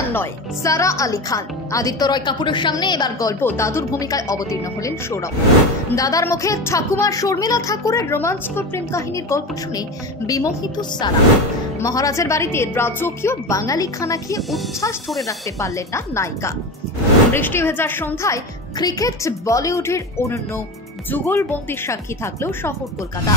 আর নয়, সারা আলী খান। আদিত্য রয় কাপুরের সামনে এবার গল্প দাদুর ভূমিকায় অবতীর্ণ হলেন সৌরভ। দাদার মুখে ঠাকুমা শর্মিলা ঠাকুরের রোমাঞ্চকর প্রেম কাহিনীর গল্প শুনে বিমোহিত সারা। মহারাজের বাড়িতে রাজকীয় বাঙালি খানা খেয়ে উচ্ছ্বাস ধরে রাখতে পারলেন না নায়িকা। বৃষ্টি ভেজার সন্ধ্যায় ক্রিকেট বলিউডের অনন্য যুগলবন্দির সাক্ষী থাকলেও শহর কলকাতা।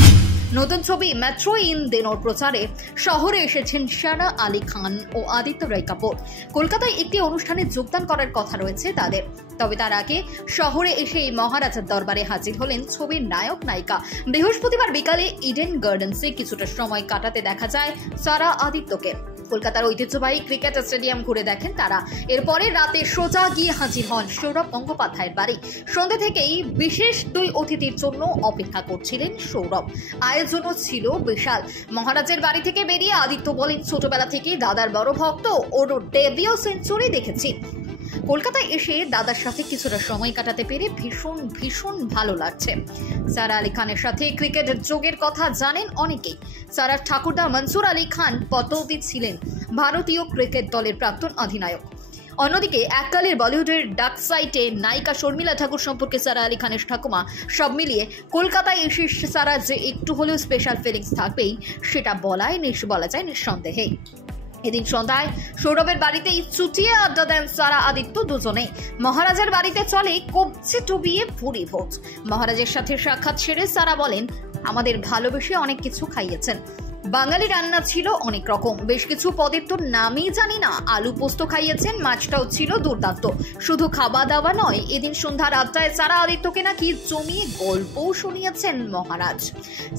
নতুন ছবি মেট্রো ইন দেনোর প্রচারে শহরে এসেছেন সারা আলী খান ও আদিত্য রয় কাপুর। কলকাতায় একটি অনুষ্ঠানে যোগদান করার কথা রয়েছে তাদের, তবে তার আগে শহরে এসে মহারাজার দরবারে হাজির হলেন ছবির নায়ক নায়িকা। বৃহস্পতিবার বিকালে ইডেন গার্ডেন্সে কিছুটা সময় কাটাতে দেখা যায় সারা আদিত্যকে। কলকাতার ঐতিহ্যবাহী ক্রিকেট স্টেডিয়াম ঘুরে দেখেন তারা। এরপরে রাতে সোজা গিয়ে হাজির হন সৌরভ গঙ্গোপাধ্যায়ের বাড়ি। সন্ধ্যে থেকেই বিশেষ দুই অতিথির জন্য অপেক্ষা করছিলেন সৌরভ। আয়োজনও ছিল বিশাল। মহারাজের বাড়ি থেকে বেরিয়ে আদিত্য বলেন, ছোটবেলা থেকেই দাদার বড় ভক্ত, ওর ডেবিউ সেঞ্চুরি দেখেছি। কলকাতায় এসে দাদার সাথে কিছুটা সময় কাটাতে পেরে ভীষণ ভালো লাগছে। সারা আলী খানের সাথে ক্রিকেটের যোগের কথা জানেন অনেকেই। সারার ঠাকুরদা মনসুর আলী খান পতৌদি ছিলেন ভারতীয় ক্রিকেট দলের প্রাক্তন অধিনায়ক। অন্যদিকে এককালের বলিউডের ডাক সাইটে নায়িকা শর্মিলা ঠাকুর সম্পর্কে সারা আলী খানের ঠাকুমা। সব মিলিয়ে কলকাতায় এসে সারা যে একটু হলেও স্পেশাল ফিলিংস থাকবেই সেটা বলা যায় নিঃসন্দেহে। এদিন সন্ধ্যায় সৌরভের বাড়িতেই চুটিয়ে আড্ডা দেন সারা আদিত্য দুজনে। মহারাজের বাড়িতে চলে কবজি ডুবিয়ে ভুরি ভোজ। মহারাজের সাথে সাক্ষাৎ সেরে সারা বলেন, আমাদের ভালোবেসে অনেক কিছু খাইয়েছেন। বাঙালি রান্না ছিল অনেক রকম, বেশ কিছু পদের তো নামই জানি না। আলু পোস্ত খাইয়েছেন, মাছটাও ছিল দুর্দান্ত। শুধু খাওয়া দাওয়া নয়, এদিন সন্ধ্যার আড্ডায় সারা আদিত্যকে নাকি জমিয়ে গল্পও শুনিয়েছেন মহারাজ।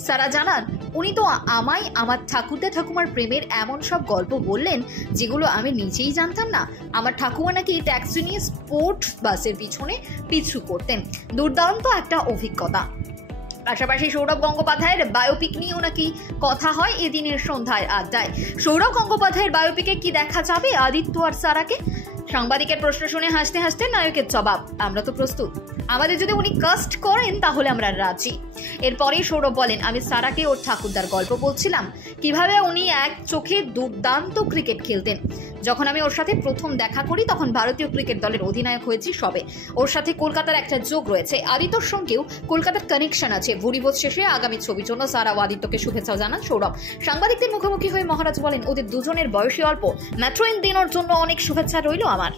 সারা জানান, উনি তো আমায় আমার ঠাকুরদা ঠাকুমার প্রেমের এমন সব গল্প বললেন যেগুলো আমি নিজেই জানতাম না। আমার ঠাকুমা নাকি ট্যাক্সি নিয়ে স্পোর্টস বাসের পিছনে পিছু করতেন। দুর্দান্ত একটা অভিজ্ঞতা। পাশাপাশি সৌরভ গঙ্গোপাধ্যায়ের বায়োপিক নিয়েও নাকি কথা হয় এদিনের সন্ধ্যায় আড্ডায়। সৌরভ গঙ্গোপাধ্যায়ের বায়োপিকে কি দেখা যাবে আদিত্য আর সারাকে? সাংবাদিকের প্রশ্ন শুনে হাসতে হাসতে নায়কের জবাব, আমরা তো প্রস্তুত। আমাদের যদি উনি কাস্ট করেন তাহলে আমরা রাজি। এরপরেই সৌরভ বলেন, আমি সারাকে ওর ঠাকুরদার গল্প বলছিলাম, কিভাবে উনি এক চোখে দুর্দান্ত ক্রিকেট খেলতেন। যখন আমি ওর সাথে প্রথম দেখা করি তখন ভারতীয় ক্রিকেট দলের অধিনায়ক হয়েছি সবে। ওর সাথে কলকাতার একটা যোগ রয়েছে, আদিত্যর সঙ্গেও কলকাতার কানেকশন আছে। ভুরিভোজ শেষে আগামী ছবির জন্য সারা ও আদিত্যকে শুভেচ্ছা জানান সৌরভ। সাংবাদিকদের মুখোমুখি হয়ে মহারাজ বলেন, ওদের দুজনের বয়সী অল্প। মেট্রো ইন দেনোর জন্য অনেক শুভেচ্ছা রইল আমার।